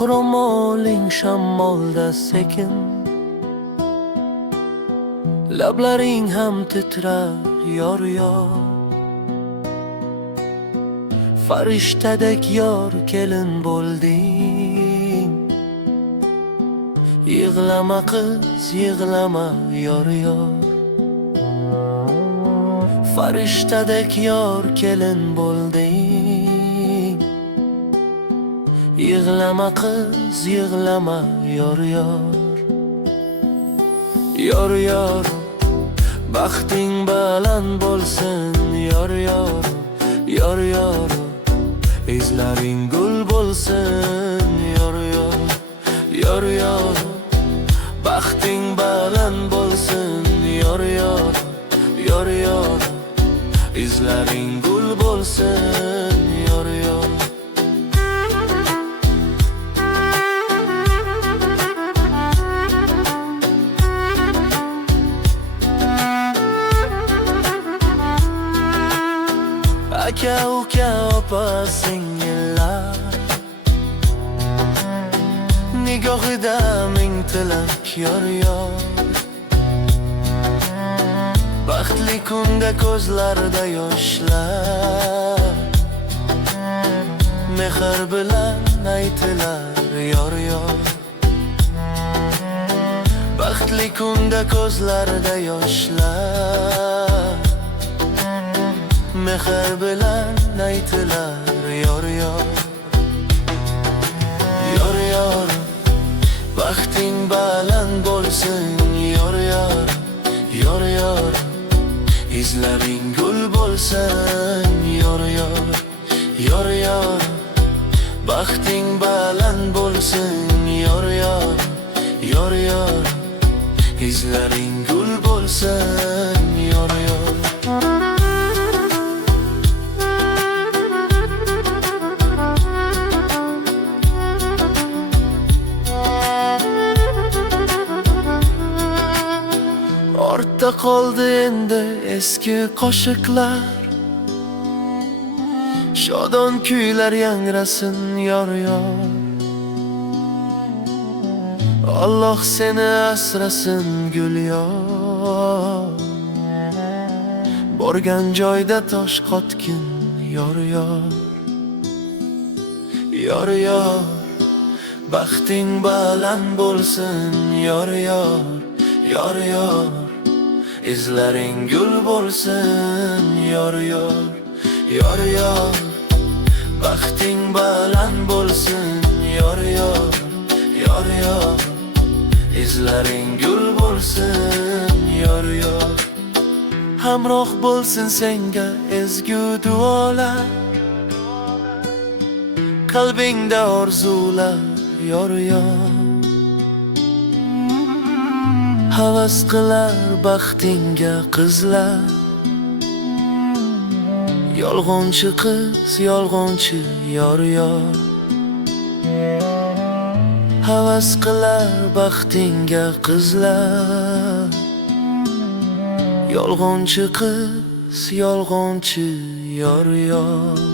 Ro'moling shamolda sekin, lablaring ham titrar yor yor. Farishtadek yor kelin bo'lding. Yig'lama qiz, yig'lama yor yor. Farishtadek yor kelin bo'lding. Yig'lama qiz, yig'lama yor yor. Yor yor, baxting baland bo'lsin yor yor. Yor yor, izlaring gul bo'lsin yor yor. Yor yor, baxting baland bo'lsin yor yor. Yor yor, izlaring gul bo'lsin yor yor. Aka uka opa singillar, nigohida ming tilak yor yor. Baxtli kunda ko'zlarida yoshlar, mehr bilan aytilar yor yor. Baxtli kunda ko'zlarida yoshlar, mehr bilan aytilar yor yor. Yor yor, baxting baland bo'lsin yor yor. Yor yor, izlaring gul bo'lsin yor yor. Yor yor, baxting baland bo'lsin yor yor. Yor yor, izlaring gul bo'lsin yor yor. Ortda qoldi endi eski qo'shiqlar, shodon kuylar yangrasin yor yor. Alloh seni asrasin gul yor. Borgan joyda tosh qotgin yor yor. Yor yor, baxting baland bo'lsin yor yor. Yor yor, izlaring gul bo'lsin yor yor. Yor yor, baxting baland bo'lsin yor yor. Yor yor, izlaring gul bo'lsin yor yor. Hamroh bo'lsin senga ezgu duolar, qalbingda orzular yor yor. Havas qilar baxtingga qizlar, yolg'onchi qiz, yolg'onchi yor yor. Havas qilar baxtingga qizlar, yolg'onchi qiz, yolg'onchi yor yor.